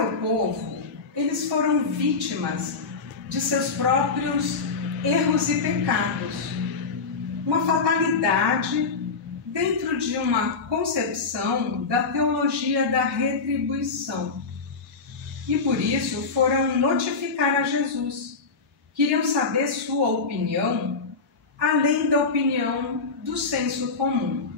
Para o povo, eles foram vítimas de seus próprios erros e pecados. Uma fatalidade dentro de uma concepção da teologia da retribuição. E por isso foram notificar a Jesus. Queriam saber sua opinião, além da opinião do senso comum.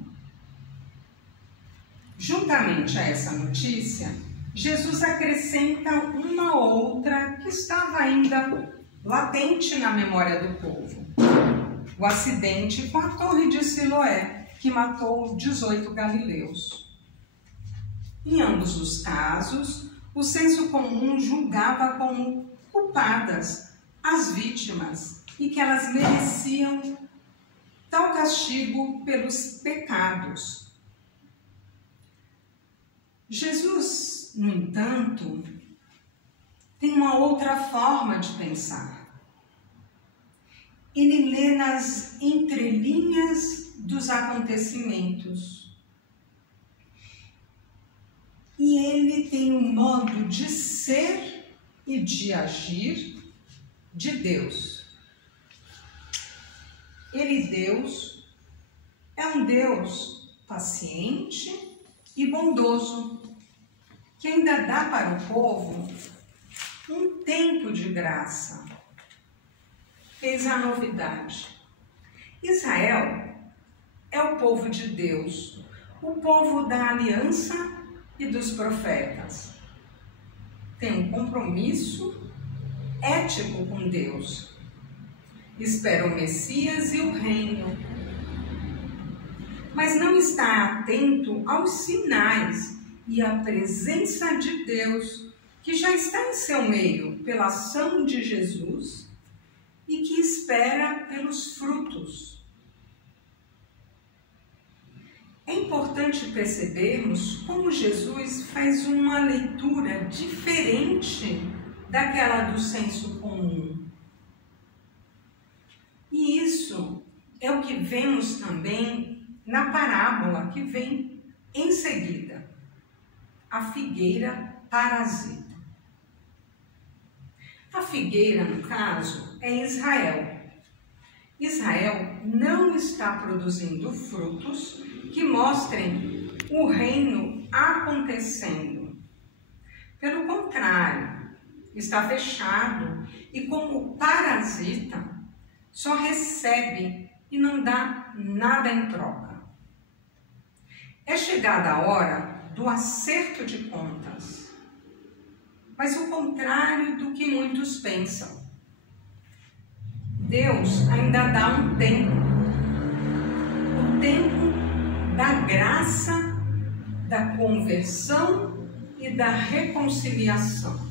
Juntamente a essa notícia, Jesus acrescenta uma outra que estava ainda latente na memória do povo. O acidente com a torre de Siloé, que matou 18 galileus. Em ambos os casos, o senso comum julgava como culpadas as vítimas e que elas mereciam tal castigo pelos pecados. Jesus, no entanto, tem uma outra forma de pensar. Ele lê nas entrelinhas dos acontecimentos. E ele tem um modo de ser e de agir de Deus. Ele, Deus, é um Deus paciente e bondoso, que ainda dá para o povo um tempo de graça. Eis a novidade. Israel é o povo de Deus, o povo da aliança e dos profetas. Tem um compromisso ético com Deus. Espera o Messias e o reino. Mas não está atento aos sinais e à presença de Deus, que já está em seu meio pela ação de Jesus e que espera pelos frutos. É importante percebermos como Jesus faz uma leitura diferente daquela do senso comum. E isso é o que vemos também na parábola que vem em seguida, a figueira parasita. A figueira, no caso, é Israel. Israel não está produzindo frutos que mostrem o reino acontecendo. Pelo contrário, está fechado e, como parasita, só recebe e não dá nada em troca. É chegada a hora do acerto de contas, mas o contrário do que muitos pensam. Deus ainda dá um tempo, o tempo da graça, da conversão e da reconciliação.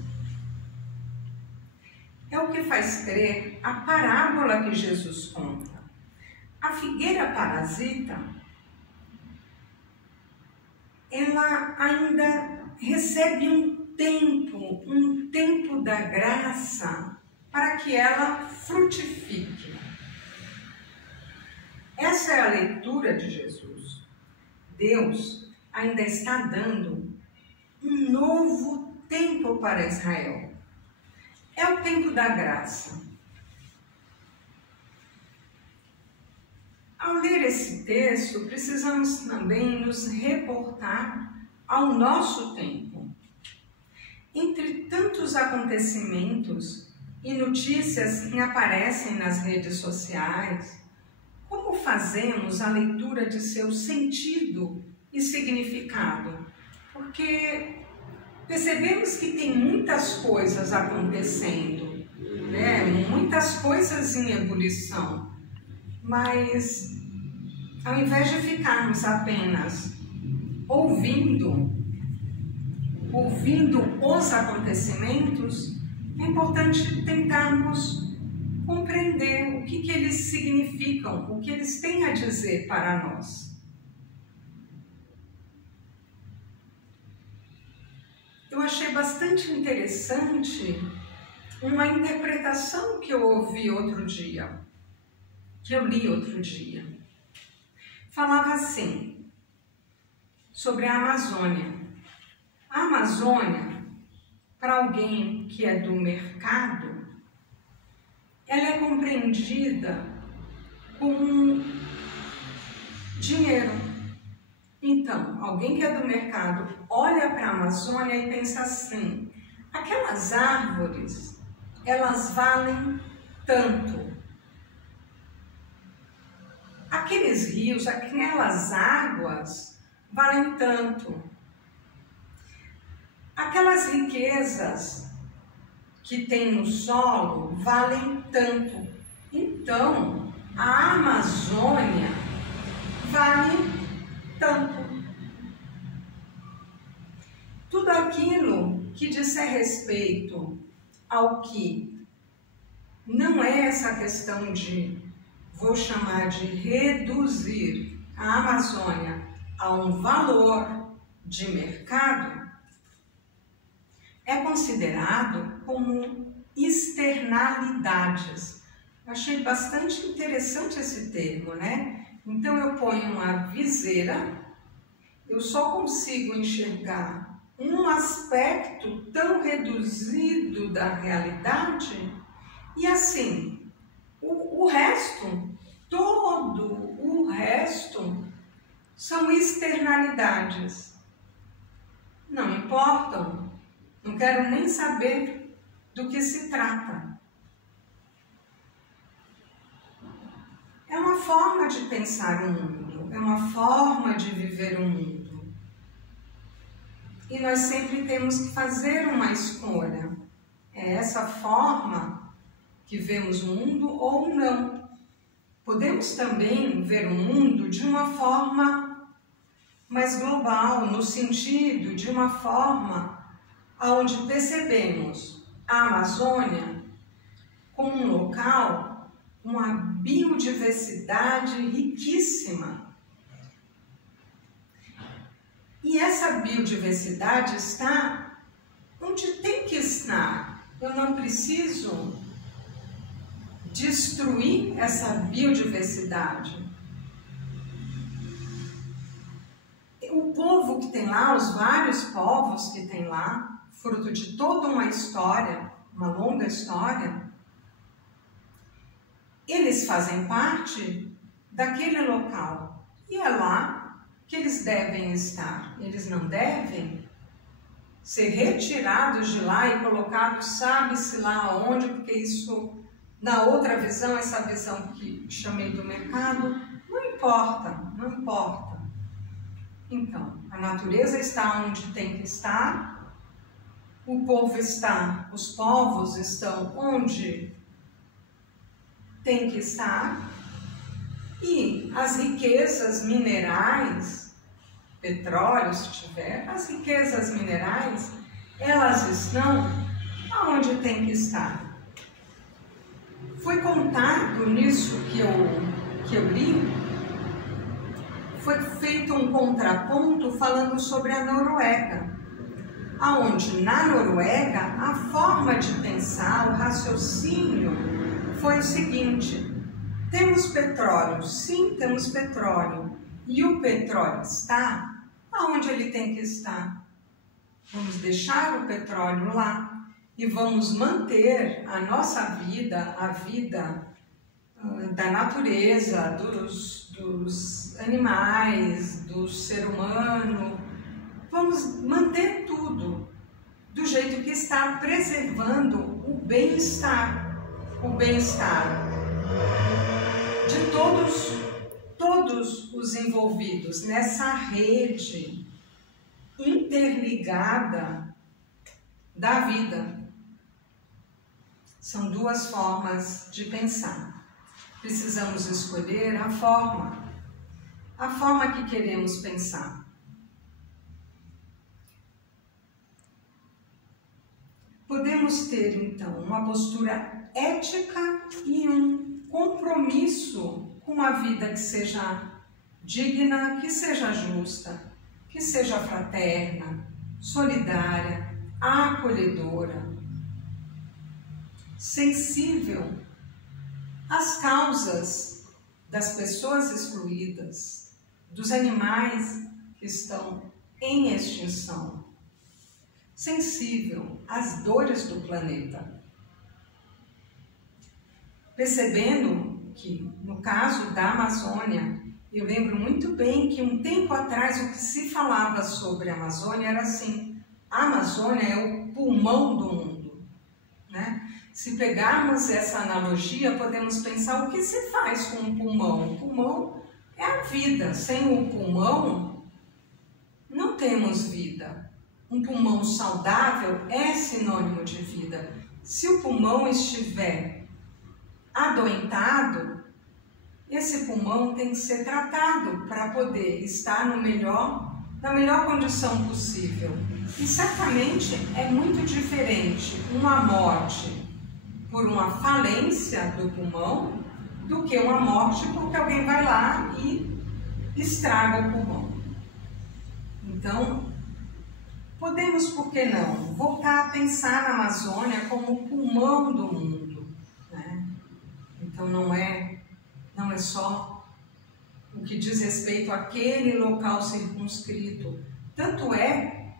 É o que faz crer a parábola que Jesus conta. A figueira parasita, ela ainda recebe um tempo da graça para que ela frutifique. Essa é a leitura de Jesus. Deus ainda está dando um novo tempo para Israel. É o tempo da graça. Ao ler esse texto, precisamos também nos reportar ao nosso tempo. Entre tantos acontecimentos e notícias que aparecem nas redes sociais, como fazemos a leitura de seu sentido e significado? Porque percebemos que tem muitas coisas acontecendo, né? Muitas coisas em ebulição, mas ao invés de ficarmos apenas ouvindo os acontecimentos, é importante tentarmos compreender o que eles significam, o que eles têm a dizer para nós. Eu achei bastante interessante uma interpretação que eu ouvi outro dia, que eu li outro dia. Falava assim, sobre a Amazônia. A Amazônia para alguém que é do mercado, ela é compreendida como dinheiro. Então, alguém que é do mercado olha para a Amazônia e pensa assim: aquelas árvores, elas valem tanto. Aqueles rios, aquelas águas valem tanto. Aquelas riquezas que tem no solo valem tanto. Então, a Amazônia vale tanto. Tudo aquilo que disser respeito ao que não é essa questão de, vou chamar de reduzir a Amazônia a um valor de mercado, é considerado como externalidades. Eu achei bastante interessante esse termo, né? Então eu ponho uma viseira, eu só consigo enxergar um aspecto tão reduzido da realidade e assim, o resto, todo o resto são externalidades. Não importam. Não quero nem saber do que se trata. É uma forma de pensar o mundo, é uma forma de viver o mundo. E nós sempre temos que fazer uma escolha. É essa forma que vemos o mundo ou não. Podemos também ver o mundo de uma forma mais global, no sentido de uma forma onde percebemos a Amazônia como um local com uma biodiversidade riquíssima. E essa biodiversidade está onde tem que estar. Eu não preciso destruir essa biodiversidade. O povo que tem lá, os vários povos que tem lá, fruto de toda uma história, uma longa história, eles fazem parte daquele local. E é lá que eles devem estar. Eles não devem ser retirados de lá e colocados sabe-se lá aonde, porque isso, na outra visão, essa visão que chamei do mercado, não importa, não importa. Então, a natureza está onde tem que estar, o povo está, os povos estão onde tem que estar, e as riquezas minerais, petróleo se tiver, as riquezas minerais, elas estão aonde tem que estar. Foi contado nisso que eu li, foi feito um contraponto falando sobre a Noruega, aonde na Noruega a forma de pensar, o raciocínio foi o seguinte: temos petróleo, sim, temos petróleo, e o petróleo está aonde ele tem que estar. Vamos deixar o petróleo lá e vamos manter a nossa vida, a vida da natureza, dos animais, do ser humano. Vamos manter tudo do jeito que está, preservando o bem-estar de todos os envolvidos nessa rede interligada da vida. São duas formas de pensar. Precisamos escolher a forma que queremos pensar. Podemos ter, então, uma postura ética e um compromisso com uma vida que seja digna, que seja justa, que seja fraterna, solidária, acolhedora, sensível às causas das pessoas excluídas, dos animais que estão em extinção, sensível às dores do planeta. Percebendo que, no caso da Amazônia, eu lembro muito bem que um tempo atrás o que se falava sobre a Amazônia era assim: a Amazônia é o pulmão do mundo, né? Se pegarmos essa analogia, podemos pensar o que se faz com um pulmão. O pulmão é a vida. Sem o pulmão, não temos vida. Um pulmão saudável é sinônimo de vida. Se o pulmão estiver adoentado, esse pulmão tem que ser tratado para poder estar na melhor condição possível. E certamente é muito diferente uma morte por uma falência do pulmão do que uma morte porque alguém vai lá e estraga o pulmão. Então, podemos, por que não, voltar a pensar na Amazônia como o pulmão do mundo, né? Então não é só o que diz respeito àquele local circunscrito. Tanto é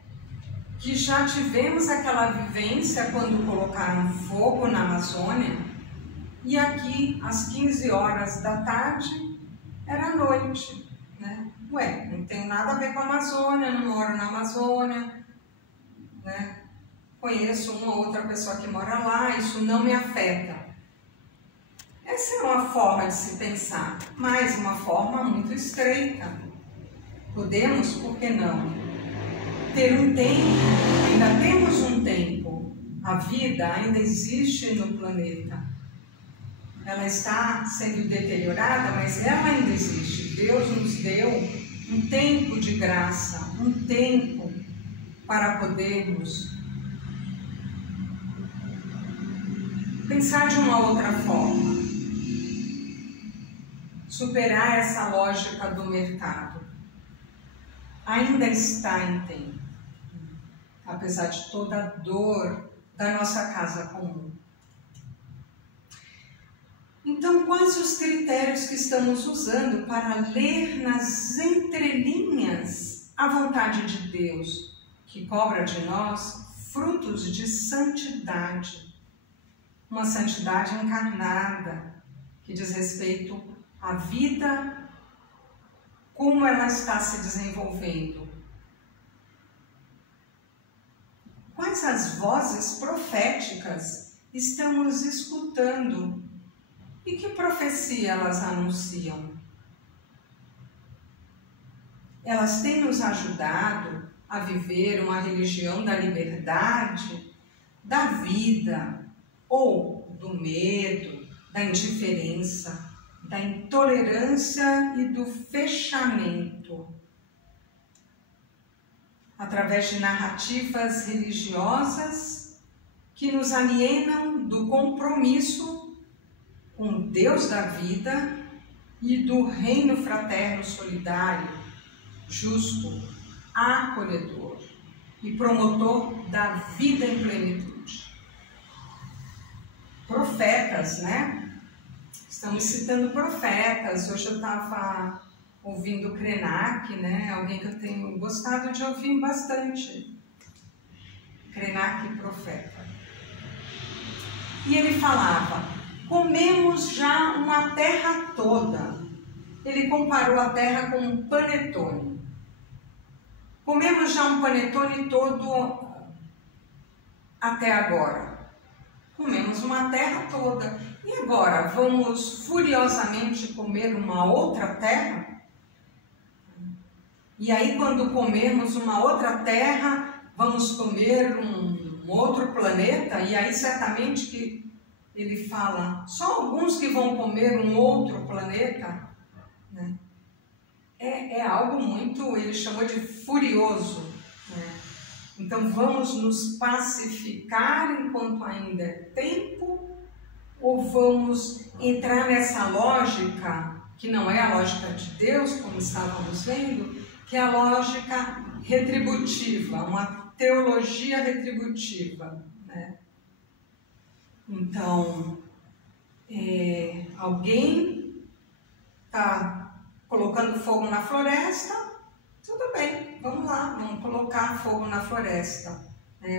que já tivemos aquela vivência quando colocaram fogo na Amazônia e aqui às 15 horas da tarde era noite, né? Ué, não tem nada a ver com a Amazônia, não moro na Amazônia, né? Conheço uma outra pessoa que mora lá, isso não me afeta. Essa é uma forma de se pensar, mas uma forma muito estreita. Podemos, por que não, ter um tempo, ainda temos um tempo, a vida ainda existe no planeta. Ela está sendo deteriorada, mas ela ainda existe. Deus nos deu um tempo de graça, um tempo para podermos pensar de uma outra forma, superar essa lógica do mercado. Ainda está em tempo, apesar de toda a dor da nossa casa comum. Então, quais os critérios que estamos usando para ler nas entrelinhas a vontade de Deus, que cobra de nós frutos de santidade? Uma santidade encarnada, que diz respeito à vida, como ela está se desenvolvendo. Quais as vozes proféticas estamos escutando e que profecia elas anunciam? Elas têm nos ajudado a viver uma religião da liberdade, da vida, ou do medo, da indiferença, da intolerância e do fechamento, através de narrativas religiosas que nos alienam do compromisso com o Deus da vida e do reino fraterno solidário, justo, acolhedor e promotor da vida em plenitude. Profetas, né? Estamos citando profetas. Hoje eu estava ouvindo Krenak, né? Alguém que eu tenho gostado de ouvir bastante. Krenak, profeta. E ele falava: comemos já uma terra toda. Ele comparou a terra com um panetone. Comemos já um panetone todo até agora. Comemos uma terra toda. E agora, vamos furiosamente comer uma outra terra? E aí, quando comermos uma outra terra, vamos comer um outro planeta? E aí, certamente que ele fala, só alguns que vão comer um outro planeta, né? É algo muito, ele chamou de furioso, né? Então, vamos nos pacificar enquanto ainda é tempo? Ou vamos entrar nessa lógica, que não é a lógica de Deus, como estávamos vendo, que é a lógica retributiva, uma teologia retributiva, né? Então, alguém está colocando fogo na floresta, tudo bem, vamos lá, vamos colocar fogo na floresta.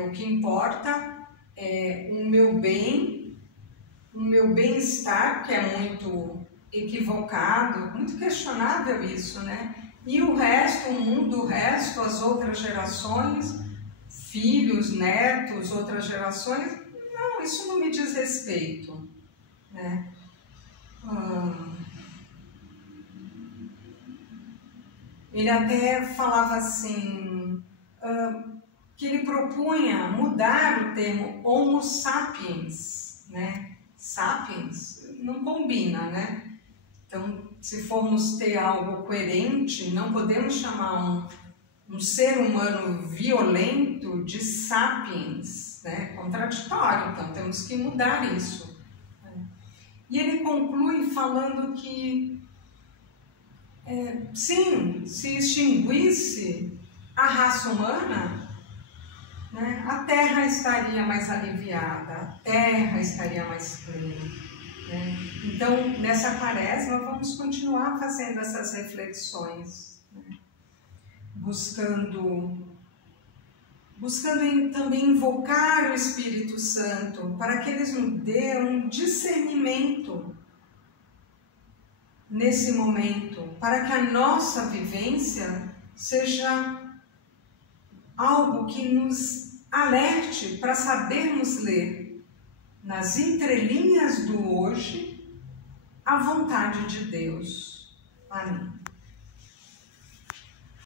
O que importa é o meu bem, o meu bem-estar, que é muito equivocado, muito questionável isso, né? E o resto, o mundo, o resto, as outras gerações, filhos, netos, outras gerações, não, isso não me diz respeito, né? Ele até falava assim, que ele propunha mudar o termo Homo sapiens, né? Sapiens não combina, né? Então, se formos ter algo coerente, não podemos chamar um ser humano violento de sapiens, né? Contraditório, então temos que mudar isso. E ele conclui falando que, sim, se extinguisse a raça humana, né, a Terra estaria mais aliviada, a Terra estaria mais plena. Né? Então, nessa quaresma, vamos continuar fazendo essas reflexões, né? Buscando também invocar o Espírito Santo para que Ele nos dê um discernimento nesse momento, para que a nossa vivência seja algo que nos alerte para sabermos ler nas entrelinhas do hoje a vontade de Deus. Amém.